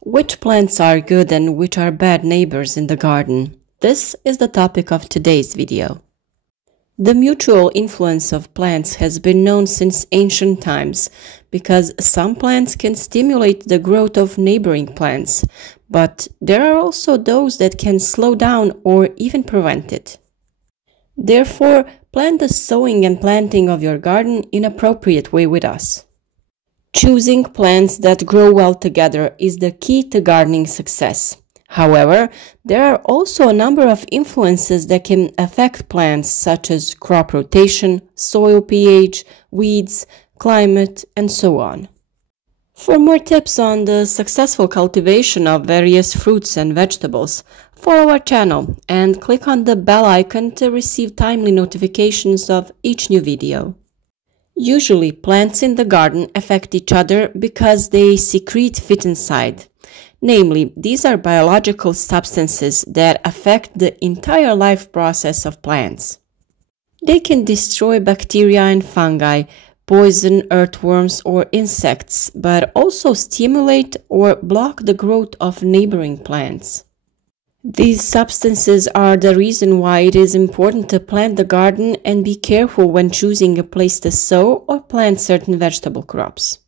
Which plants are good and which are bad neighbors in the garden? This is the topic of today's video. The mutual influence of plants has been known since ancient times because some plants can stimulate the growth of neighboring plants, but there are also those that can slow down or even prevent it. Therefore, plan the sowing and planting of your garden in an appropriate way with us. Choosing plants that grow well together is the key to gardening success. However, there are also a number of influences that can affect plants such as crop rotation, soil pH, weeds, climate, and so on. For more tips on the successful cultivation of various fruits and vegetables, follow our channel and click on the bell icon to receive timely notifications of each new video. Usually, plants in the garden affect each other because they secrete phytoncide. Namely, these are biological substances that affect the entire life process of plants. They can destroy bacteria and fungi, poison earthworms or insects, but also stimulate or block the growth of neighboring plants. These substances are the reason why it is important to plant the garden and be careful when choosing a place to sow or plant certain vegetable crops.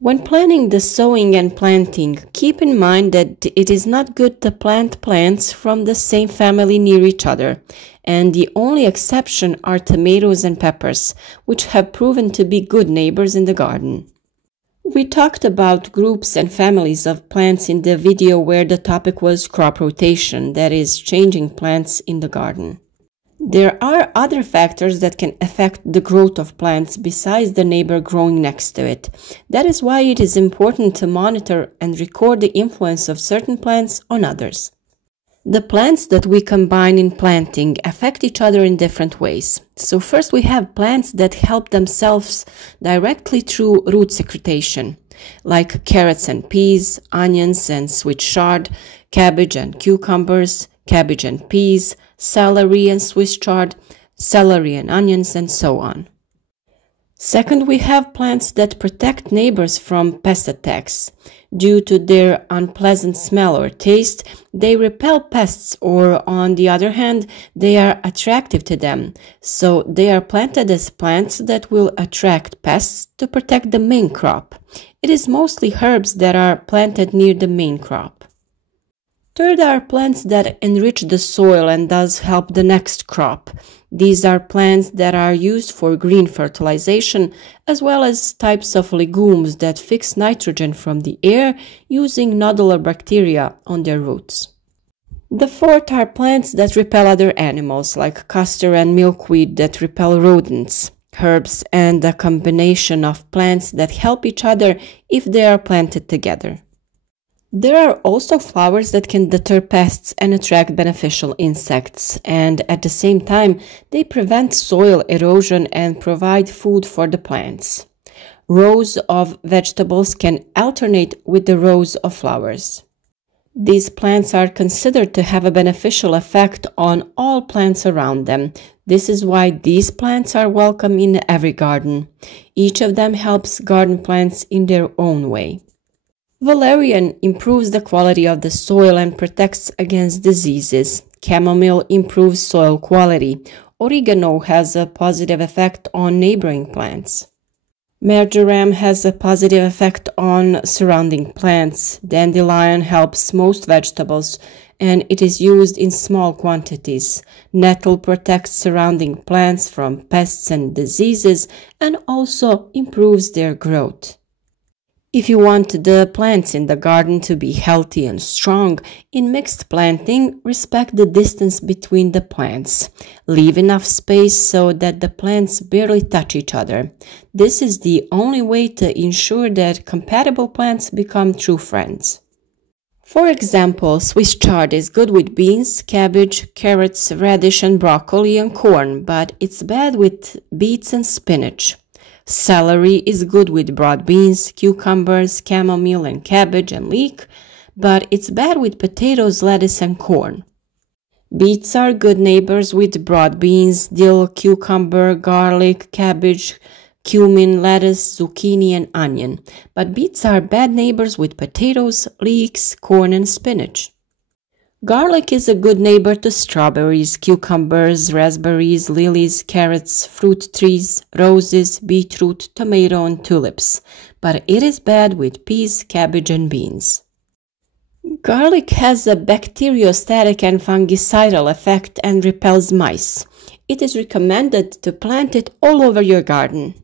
When planning the sowing and planting, keep in mind that it is not good to plant plants from the same family near each other, and the only exception are tomatoes and peppers, which have proven to be good neighbors in the garden. We talked about groups and families of plants in the video where the topic was crop rotation, that is, changing plants in the garden. There are other factors that can affect the growth of plants besides the neighbor growing next to it. That is why it is important to monitor and record the influence of certain plants on others. The plants that we combine in planting affect each other in different ways. So first we have plants that help themselves directly through root secretion, like carrots and peas, onions and Swiss chard, cabbage and cucumbers, cabbage and peas, celery and Swiss chard, celery and onions, and so on. Second, we have plants that protect neighbors from pest attacks. Due to their unpleasant smell or taste, they repel pests, or on the other hand, they are attractive to them. So they are planted as plants that will attract pests to protect the main crop. It is mostly herbs that are planted near the main crop. Third are plants that enrich the soil and thus help the next crop. These are plants that are used for green fertilization, as well as types of legumes that fix nitrogen from the air using nodular bacteria on their roots. The fourth are plants that repel other animals, like castor and milkweed that repel rodents, herbs, and a combination of plants that help each other if they are planted together. There are also flowers that can deter pests and attract beneficial insects, and at the same time, they prevent soil erosion and provide food for the plants. Rows of vegetables can alternate with the rows of flowers. These plants are considered to have a beneficial effect on all plants around them. This is why these plants are welcome in every garden. Each of them helps garden plants in their own way. Valerian improves the quality of the soil and protects against diseases. Chamomile improves soil quality. Oregano has a positive effect on neighboring plants. Marjoram has a positive effect on surrounding plants. Dandelion helps most vegetables, and it is used in small quantities. Nettle protects surrounding plants from pests and diseases and also improves their growth. If you want the plants in the garden to be healthy and strong, in mixed planting, respect the distance between the plants. Leave enough space so that the plants barely touch each other. This is the only way to ensure that compatible plants become true friends. For example, Swiss chard is good with beans, cabbage, carrots, radish and broccoli and corn, but it's bad with beets and spinach. Celery is good with broad beans, cucumbers, chamomile and cabbage and leek, but it's bad with potatoes, lettuce and corn. Beets are good neighbors with broad beans, dill, cucumber, garlic, cabbage, cumin, lettuce, zucchini, and onion. But beets are bad neighbors with potatoes, leeks, corn, and spinach. Garlic is a good neighbor to strawberries, cucumbers, raspberries, lilies, carrots, fruit trees, roses, beetroot, tomato, and tulips. But it is bad with peas, cabbage, and beans. Garlic has a bacteriostatic and fungicidal effect and repels mice. It is recommended to plant it all over your garden.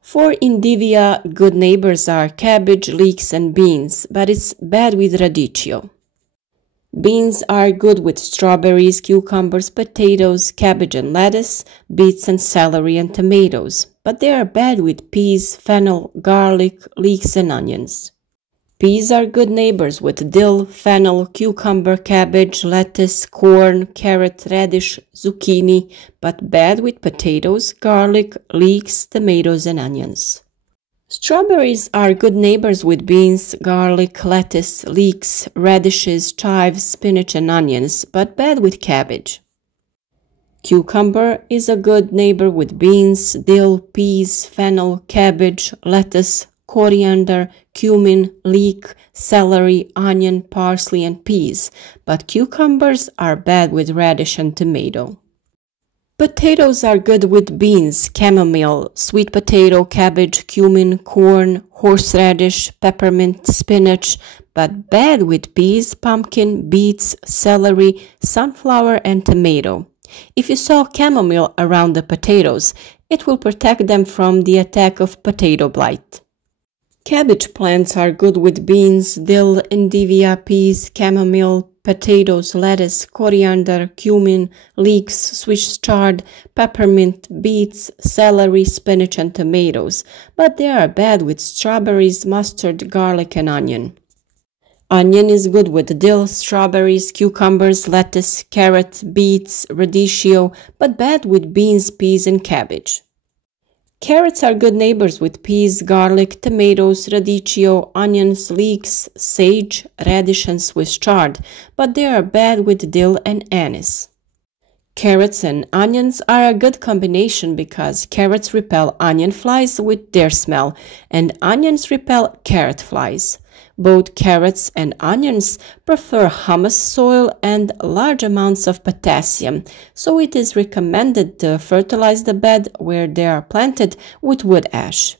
For Endivia, good neighbors are cabbage, leeks, and beans, but it's bad with radicchio. Beans are good with strawberries, cucumbers, potatoes, cabbage and lettuce, beets and celery and tomatoes, but they are bad with peas, fennel, garlic, leeks, and onions. Peas are good neighbors with dill, fennel, cucumber, cabbage, lettuce, corn, carrot, radish, zucchini, but bad with potatoes, garlic, leeks, tomatoes, and onions. Strawberries are good neighbors with beans, garlic, lettuce, leeks, radishes, chives, spinach, and onions, but bad with cabbage. Cucumber is a good neighbor with beans, dill, peas, fennel, cabbage, lettuce, coriander, cumin, leek, celery, onion, parsley, and peas, but cucumbers are bad with radish and tomato. Potatoes are good with beans, chamomile, sweet potato, cabbage, cumin, corn, horseradish, peppermint, spinach, but bad with peas, pumpkin, beets, celery, sunflower, and tomato. If you sow chamomile around the potatoes, it will protect them from the attack of potato blight. Cabbage plants are good with beans, dill, endivia, peas, chamomile, potatoes, lettuce, coriander, cumin, leeks, Swiss chard, peppermint, beets, celery, spinach, and tomatoes, but they are bad with strawberries, mustard, garlic, and onion. Onion is good with dill, strawberries, cucumbers, lettuce, carrot, beets, radicchio, but bad with beans, peas, and cabbage. Carrots are good neighbors with peas, garlic, tomatoes, radicchio, onions, leeks, sage, radish, and Swiss chard, but they are bad with dill and anise. Carrots and onions are a good combination because carrots repel onion flies with their smell, and onions repel carrot flies. Both carrots and onions prefer humus soil and large amounts of potassium, so it is recommended to fertilize the bed where they are planted with wood ash.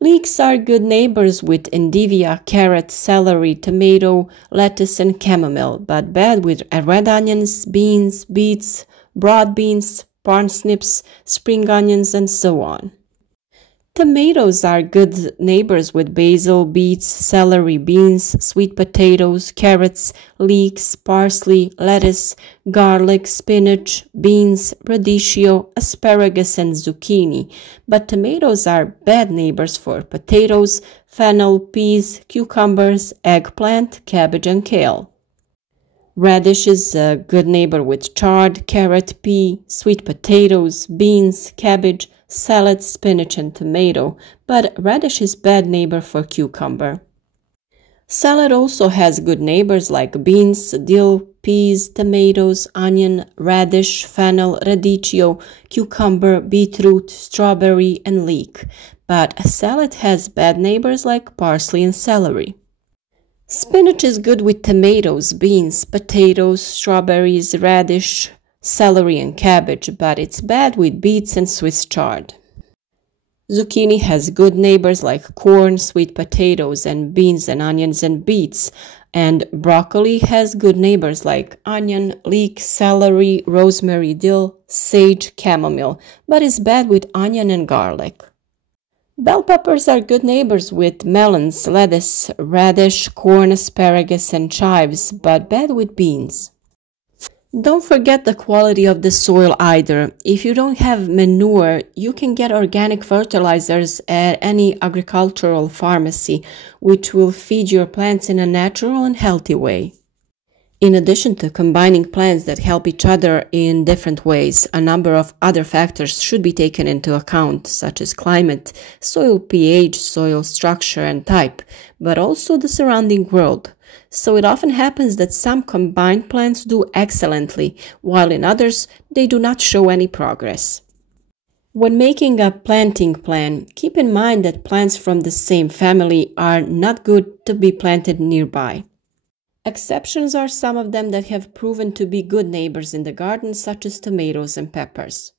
Leeks are good neighbors with endivia, carrot, celery, tomato, lettuce, and chamomile, but bad with red onions, beans, beets, broad beans, parsnips, spring onions, and so on. Tomatoes are good neighbors with basil, beets, celery, beans, sweet potatoes, carrots, leeks, parsley, lettuce, garlic, spinach, beans, radicchio, asparagus, and zucchini, but tomatoes are bad neighbors for potatoes, fennel, peas, cucumbers, eggplant, cabbage, and kale. Radish is a good neighbor with chard, carrot, pea, sweet potatoes, beans, cabbage, salad, spinach, and tomato, but radish is bad neighbor for cucumber. Salad also has good neighbors like beans, dill, peas, tomatoes, onion, radish, fennel, radicchio, cucumber, beetroot, strawberry, and leek, but a salad has bad neighbors like parsley and celery. Spinach is good with tomatoes, beans, potatoes, strawberries, radish, celery, and cabbage, but it's bad with beets and Swiss chard. Zucchini has good neighbors like corn, sweet potatoes, and beans and onions and beets, and broccoli has good neighbors like onion, leek, celery, rosemary, dill, sage, chamomile, but is bad with onion and garlic. Bell peppers are good neighbors with melons, lettuce, radish, corn, asparagus, and chives, but bad with beans. Don't forget the quality of the soil either. If you don't have manure, you can get organic fertilizers at any agricultural pharmacy, which will feed your plants in a natural and healthy way. In addition to combining plants that help each other in different ways, a number of other factors should be taken into account, such as climate, soil pH, soil structure and type, but also the surrounding world. So it often happens that some combined plants do excellently, while in others they do not show any progress. When making a planting plan, keep in mind that plants from the same family are not good to be planted nearby. Exceptions are some of them that have proven to be good neighbors in the garden, such as tomatoes and peppers.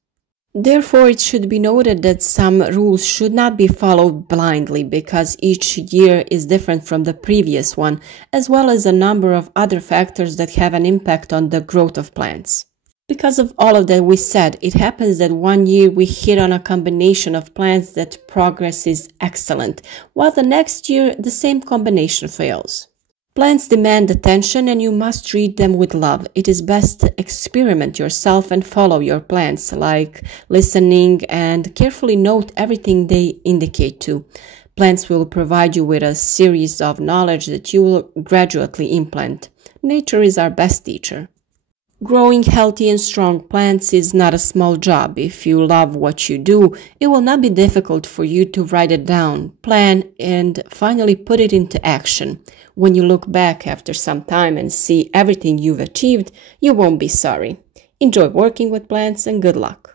Therefore, it should be noted that some rules should not be followed blindly because each year is different from the previous one, as well as a number of other factors that have an impact on the growth of plants. Because of all of that we said, it happens that one year we hit on a combination of plants that progress is excellent, while the next year the same combination fails. Plants demand attention and you must treat them with love. It is best to experiment yourself and follow your plants, like listening and carefully note everything they indicate to. Plants will provide you with a series of knowledge that you will gradually implement. Nature is our best teacher. Growing healthy and strong plants is not a small job. If you love what you do, it will not be difficult for you to write it down, plan, and finally put it into action. When you look back after some time and see everything you've achieved, you won't be sorry. Enjoy working with plants and good luck.